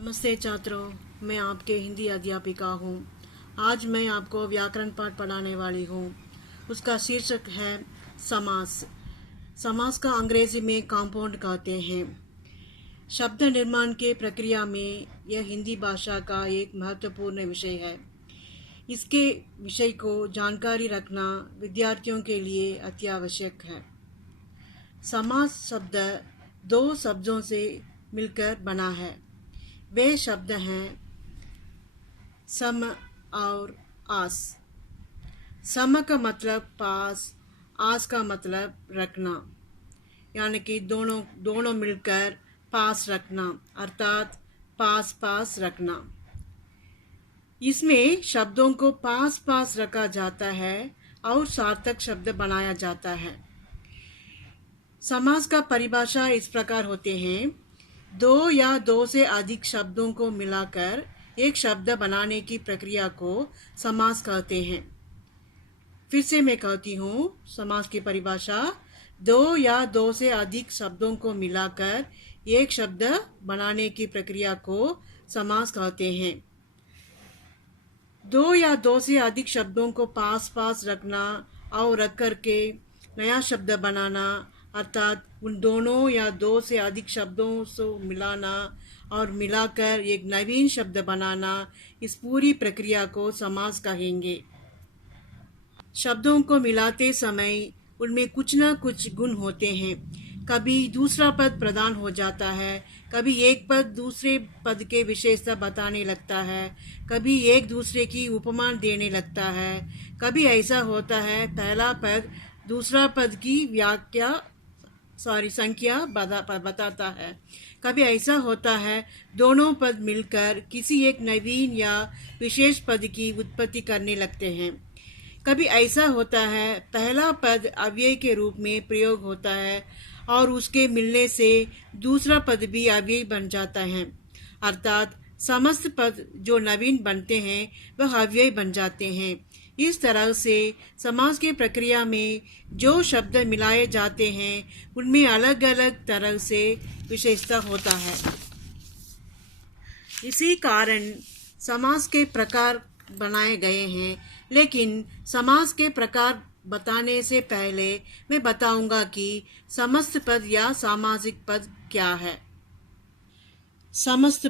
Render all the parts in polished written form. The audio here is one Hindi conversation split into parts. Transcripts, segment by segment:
नमस्ते छात्रों, मैं आपके हिंदी अध्यापिका हूँ। आज मैं आपको व्याकरण पाठ पढ़ाने वाली हूँ। उसका शीर्षक है समास। समास का अंग्रेजी में कंपाउंड कहते हैं। शब्द निर्माण के प्रक्रिया में यह हिंदी भाषा का एक महत्वपूर्ण विषय है। इसके विषय को जानकारी रखना विद्यार्थियों के लिए अत्यावश्यक है। समास शब्द दो शब्दों से मिलकर बना है। वे शब्द हैं सम और आस। सम का मतलब पास, आस का मतलब रखना, यानी कि दोनों मिलकर पास रखना, अर्थात पास पास रखना। इसमें शब्दों को पास पास रखा जाता है और सार्थक शब्द बनाया जाता है। समास का परिभाषा इस प्रकार होते हैं: दो या दो से अधिक शब्दों को मिलाकर एक शब्द बनाने की प्रक्रिया को समास कहते हैं। फिर से मैं कहती हूँ, समास की परिभाषा: दो या दो से अधिक शब्दों को मिलाकर एक शब्द बनाने की प्रक्रिया को समास कहते हैं। दो या दो से अधिक शब्दों को पास पास रखना और रख करके नया शब्द बनाना, अर्थात उन दोनों या दो से अधिक शब्दों से मिलाना और मिलाकर एक नवीन शब्द बनाना, इस पूरी प्रक्रिया को समास कहेंगे। शब्दों को मिलाते समय उनमें कुछ न कुछ गुण होते हैं। कभी दूसरा पद प्रदान हो जाता है, कभी एक पद दूसरे पद के विशेषता बताने लगता है, कभी एक दूसरे की उपमा देने लगता है, कभी ऐसा होता है पहला पद दूसरा पद की संख्या बताता है, कभी ऐसा होता है दोनों पद मिलकर किसी एक नवीन या विशेष पद की उत्पत्ति करने लगते हैं। कभी ऐसा होता है पहला पद अव्यय के रूप में प्रयोग होता है और उसके मिलने से दूसरा पद भी अव्यय बन जाता है, अर्थात समस्त पद जो नवीन बनते हैं वह अव्यय बन जाते हैं। इस तरह से समास की प्रक्रिया में जो शब्द मिलाए जाते हैं उनमें अलग अलग तरह से विशेषता होता है। इसी कारण समास के प्रकार बनाए गए हैं। लेकिन समास के प्रकार बताने से पहले मैं बताऊंगा कि समस्त पद या सामासिक पद क्या है। समस्त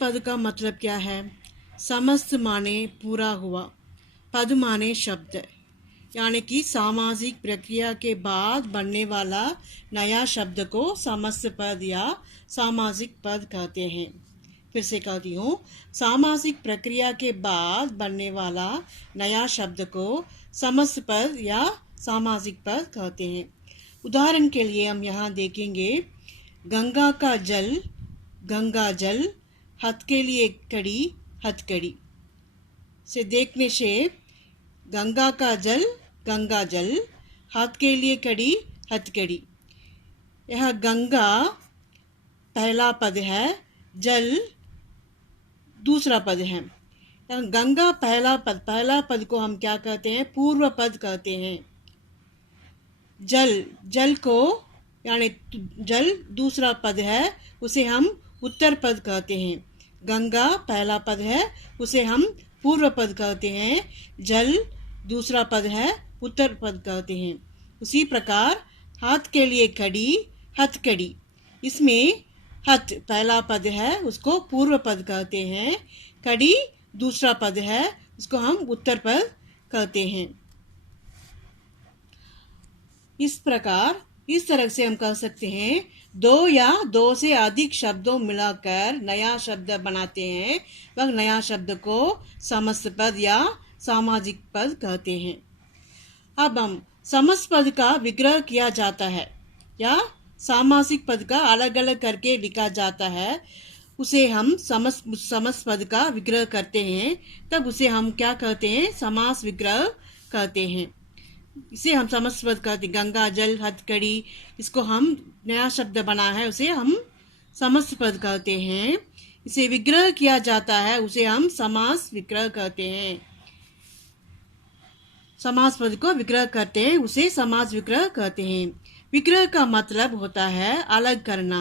पद का मतलब क्या है? समस्त माने पूरा हुआ, पद माने शब्द, यानी कि सामाजिक प्रक्रिया के बाद बनने वाला नया शब्द को समस्त पद या सामासिक पद कहते हैं। फिर से कहती हूँ, सामाजिक प्रक्रिया के बाद बनने वाला नया शब्द को समस्त पद या सामासिक पद कहते हैं। उदाहरण के लिए हम यहाँ देखेंगे, गंगा का जल, गंगा जल, हथकड़ी कड़ी, हथकड़ी से देखने से गंगा का जल, गंगा जल, हाथ के लिए कड़ी, हथकड़ी। यह गंगा पहला पद है, जल दूसरा पद है। गंगा पहला पद को हम क्या कहते हैं? पूर्व पद कहते हैं। जल को यानी जल दूसरा पद है, उसे हम उत्तर पद कहते हैं। गंगा पहला पद है, उसे हम पूर्व पद कहते हैं। जल दूसरा पद है, उत्तर पद कहते हैं। उसी प्रकार हाथ के लिए कड़ी, हथकड़ी, इसमें हथ पहला पद है, उसको पूर्व पद कहते हैं। कड़ी दूसरा पद है, उसको हम उत्तर पद कहते हैं। इस तरह से हम कह सकते हैं, दो या दो से अधिक शब्दों मिलाकर नया शब्द बनाते हैं, वह नया शब्द को समस्त पद या सामाजिक पद कहते हैं। अब हम समस्त पद का विग्रह किया जाता है या सामासिक पद का अलग अलग करके लिखा जाता है, उसे हम समस्त पद का विग्रह करते हैं, तब उसे हम क्या कहते हैं? समास विग्रह कहते हैं। इसे हम समस्त पद कहते हैं। गंगा जल हथकड़ी, इसको हम नया शब्द बना है, उसे हम समस्त पद कहते हैं। इसे विग्रह किया जाता है, उसे हम समास विग्रह कहते हैं। समास पद को विग्रह करते हैं, उसे समास विग्रह कहते हैं। विग्रह का मतलब होता है अलग करना,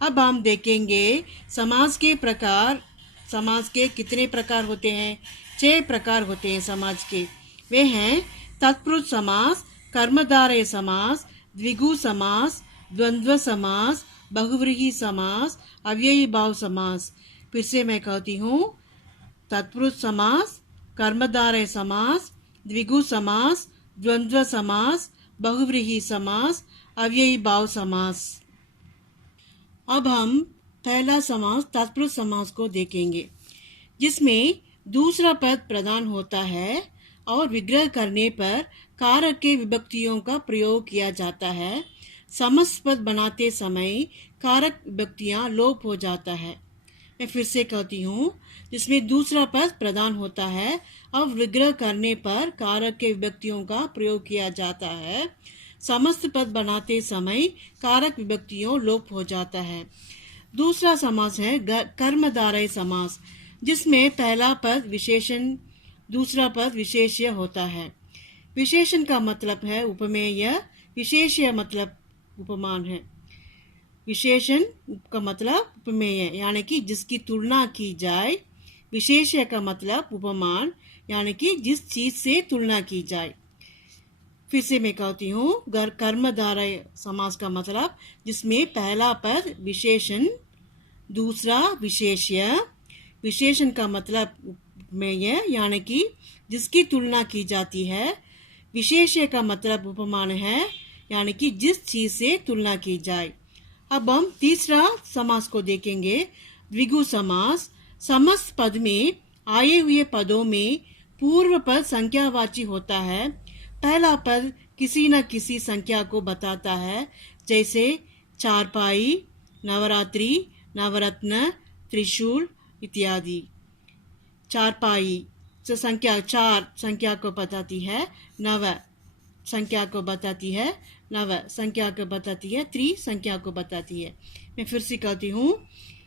अब हम देखेंगे समास के प्रकार। समास के कितने प्रकार होते हैं? 6 प्रकार होते हैं समाज के। वे हैं तत्पुरुष समास, कर्मधारय समास, द्विगु समास, द्वंद्व समास, बहुव्रीहि समास, अव्ययी भाव समास। फिर से मैं कहती हूँ, तत्पुरुष समास, कर्मधारय समास, द्विगु समास, द्वंद्व समास, बहुव्रीहि समास, अव्ययी भाव समास। अब हम पहला समास तत्पुरुष समास को देखेंगे, जिसमें दूसरा पद प्रधान होता है और विग्रह करने पर कारक के विभक्तियों का प्रयोग किया जाता है। समस्त पद बनाते समय कारक विभक्तियां लोप हो जाता है। मैं फिर से कहती हूँ, जिसमें दूसरा पद प्रधान होता है और विग्रह करने पर कारक के विभक्तियों का प्रयोग किया जाता है। समस्त पद बनाते समय कारक विभक्तियों लोप हो जाता है। दूसरा समास है कर्मधारय समास, जिसमें पहला पद विशेषण, दूसरा पद विशेष्य होता है। विशेषण का मतलब है उपमेय, विशेष्य मतलब उपमान है। विशेषण का मतलब उपमेय यानी कि जिसकी तुलना की जाए। विशेष्य का मतलब उपमान यानी कि जिस चीज से तुलना की जाए। फिर से मैं कहती हूँ, कर्मधारय समास का मतलब जिसमें पहला पद विशेषण, दूसरा विशेष्य। विशेषण का मतलब उपमेय यानी कि जिसकी तुलना की जाती है। विशेष्य का मतलब उपमान है यानी कि जिस चीज से तुलना की जाए। अब हम तीसरा समास को देखेंगे, द्विगु समास। समस्त पद में आए हुए पदों में पूर्व पद संख्यावाची होता है। पहला पद किसी न किसी संख्या को बताता है, जैसे चारपाई, नवरात्रि, नवरत्न, त्रिशूल इत्यादि। चारपाई से संख्या, चार संख्या को बताती है, नव संख्या को बताती है, नव संख्या को बताती है, त्रि संख्या को बताती है। मैं फिर से कहती हूँ,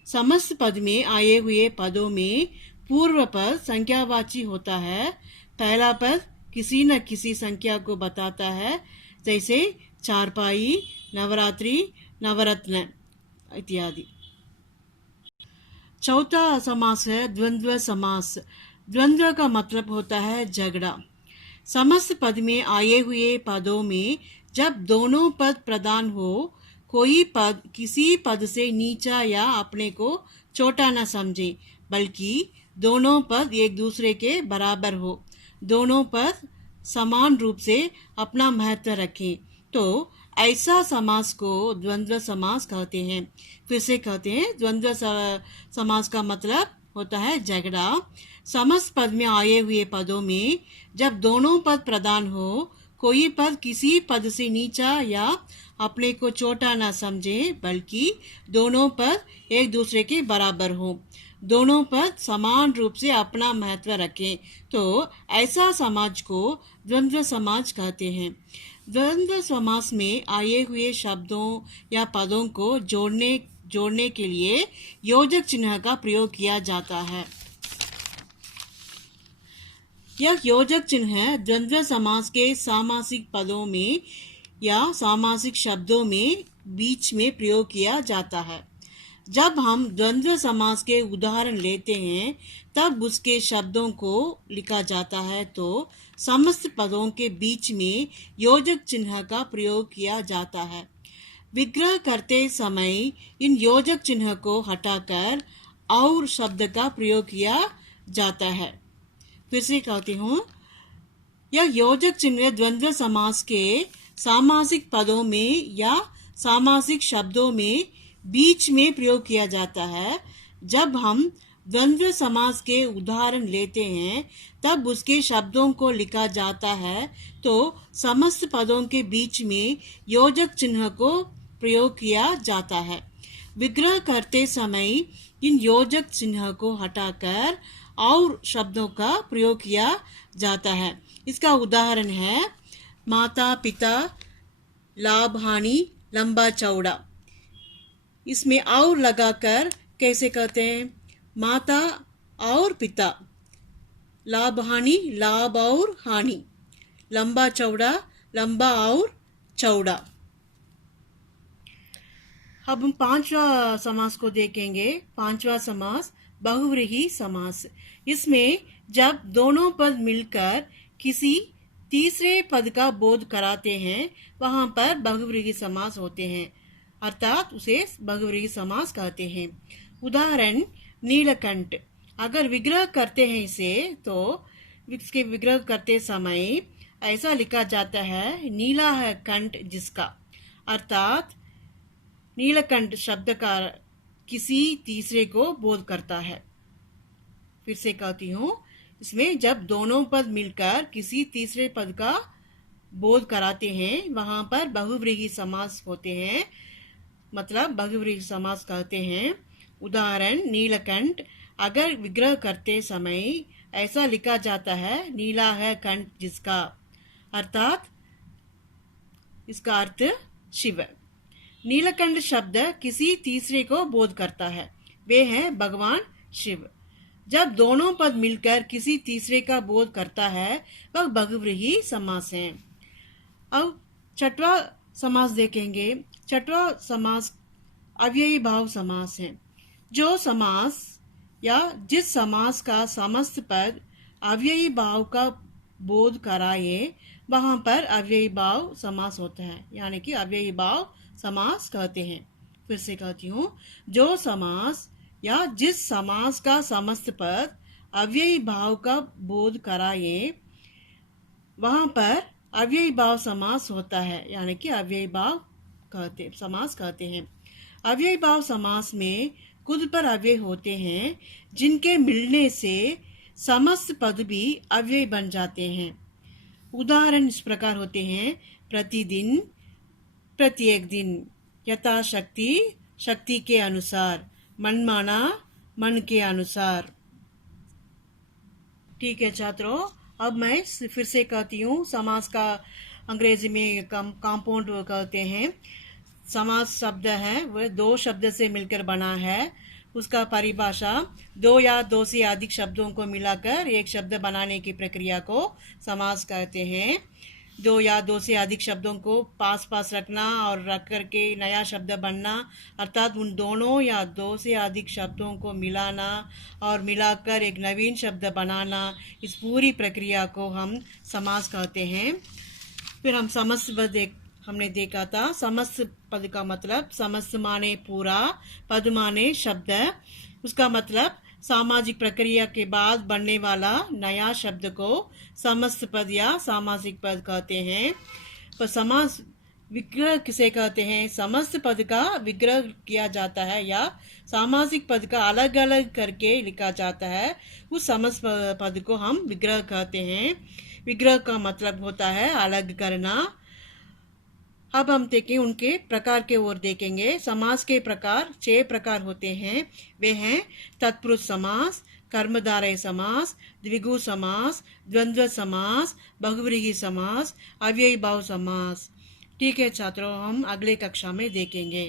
समस्त पद में आए हुए पदों में पूर्व पद संख्यावाची होता है। पहला पद किसी न किसी संख्या को बताता है, जैसे चारपाई, नवरात्रि, नवरत्न इत्यादि। चौथा समास है द्वंद्व समास। द्वंद्व का मतलब होता है झगड़ा। समस्त पद में आए हुए पदों में जब दोनों पद प्रधान हो, कोई पद किसी पद से नीचा या अपने को छोटा न समझे, बल्कि दोनों पद एक दूसरे के बराबर हो, दोनों पद समान रूप से अपना महत्व रखें, तो ऐसा समास को द्वंद्व समास कहते हैं। फिर से कहते हैं, द्वंद्व समास का मतलब होता है झगड़ा। समस्त पद में आए हुए पदों में जब दोनों पद प्रधान हो, कोई पद किसी पद से नीचा या अपने को छोटा न समझे, बल्कि दोनों पद एक दूसरे के बराबर हो, दोनों पद समान रूप से अपना महत्व रखें, तो ऐसा समाज को द्वंद्व समाज कहते हैं। द्वंद्व समास में आए हुए शब्दों या पदों को जोड़ने के लिए योजक चिन्ह का प्रयोग किया जाता है। यह योजक चिन्ह द्वंद्व समास के सामासिक पदों में या सामासिक शब्दों में बीच में प्रयोग किया जाता है। जब हम द्वंद्व समास के उदाहरण लेते हैं, तब उसके शब्दों को लिखा जाता है, तो समस्त पदों के बीच में योजक चिन्ह का प्रयोग किया जाता है। विग्रह करते समय इन योजक चिन्ह को हटाकर और शब्द का प्रयोग किया जाता है। फिर से कहती हूँ, यह योजक चिन्ह द्वंद्व समास के सामासिक पदों में या सामासिक शब्दों में बीच में प्रयोग किया जाता है। जब हम द्वंद्व समास के उदाहरण लेते हैं, तब उसके शब्दों को लिखा जाता है, तो समस्त पदों के बीच में योजक चिन्ह को प्रयोग किया जाता है। विग्रह करते समय इन योजक चिन्ह को हटाकर और शब्दों का प्रयोग किया जाता है। इसका उदाहरण है माता, पिता, लाभ, हानि, लंबा, चौड़ा। इसमें और लगाकर कैसे कहते हैं? माता और पिता, लाभ हानि, लाभ और हानि, लंबा चौड़ा, लंबा और चौड़ा। अब हम पांचवा समास को देखेंगे। पांचवा समास बहुव्रीहि समास। इसमें जब दोनों पद मिलकर किसी तीसरे पद का बोध कराते हैं वहां पर बहुव्रीहि समास होते हैं, अर्थात उसे बहुव्रीहि समास कहते हैं। उदाहरण नीलकंठ। अगर विग्रह करते हैं इसे तो इसके विग्रह करते समय ऐसा लिखा जाता है नीला है कंठ जिसका, अर्थात नीलकंठ शब्द का किसी तीसरे को बोध करता है। फिर से कहती हूँ, इसमें जब दोनों पद मिलकर किसी तीसरे पद का बोध कराते हैं वहां पर बहुव्रीहि समास होते हैं, मतलब बहुव्रीहि समास कहते हैं। उदाहरण नीलकंठ। अगर विग्रह करते समय ऐसा लिखा जाता है नीला है कंठ जिसका, अर्थात इसका अर्थ शिव। नीलकंठ शब्द किसी तीसरे को बोध करता है, वे हैं भगवान शिव। जब दोनों पद मिलकर किसी तीसरे का बोध करता है वह बहुव्रीहि समास है। अब छठवां समास देखेंगे। छठवां समास अव्ययी भाव समास है। जो समास या जिस समास का समस्त पद अव्ययी भाव का बोध कराए वहां पर अव्ययी भाव समास होता है, यानी कि अव्ययी भाव समास कहते हैं। फिर से कहती हूँ, जो समास या जिस समास का समस्त पद अव्ययी भाव का बोध कराए वहां पर अव्ययी भाव समास होता है, यानी कि अव्ययी भाव समास कहते हैं। अव्ययी भाव समास में खुद पर अव्यय होते हैं जिनके मिलने से समस्त पद भी अव्यय बन जाते हैं। उदाहरण इस प्रकार होते हैं प्रतिदिन, प्रत्येक दिन, यथाशक्ति, शक्ति के अनुसार, मनमाना, मन के अनुसार। ठीक है छात्रों, अब मैं फिर से कहती हूँ समास का अंग्रेजी में कंपाउंड कहते हैं। समास शब्द है वह दो शब्द से मिलकर बना है। उसका परिभाषा दो या दो से अधिक शब्दों को मिलाकर एक शब्द बनाने की प्रक्रिया को समास कहते हैं। दो या दो से अधिक शब्दों को पास पास रखना और रख करके नया शब्द बनना, अर्थात उन दोनों या दो से अधिक शब्दों को मिलाना और मिलाकर एक नवीन शब्द बनाना, इस पूरी प्रक्रिया को हम समास कहते हैं। फिर हम समस्त पद हमने देखा था। समस्त पद का मतलब समस्त माने पूरा, पद माने शब्द। उसका मतलब सामाजिक प्रक्रिया के बाद बनने वाला नया शब्द को समस्त पद या सामासिक पद कहते हैं। तो समास विग्रह किसे कहते हैं? समस्त पद का विग्रह किया जाता है या सामासिक पद का अलग अलग करके लिखा जाता है, उस समस्त पद को हम विग्रह कहते हैं। विग्रह का मतलब होता है अलग करना। अब हम देखें उनके प्रकार के ओर देखेंगे। समास के प्रकार 6 प्रकार होते हैं। वे हैं तत्पुरुष समास, कर्मधारय समास, द्विगु समास, द्वंद्व समास, बहुव्रीहि समास, अव्ययी भाव समास। ठीक है छात्रों, हम अगले कक्षा में देखेंगे।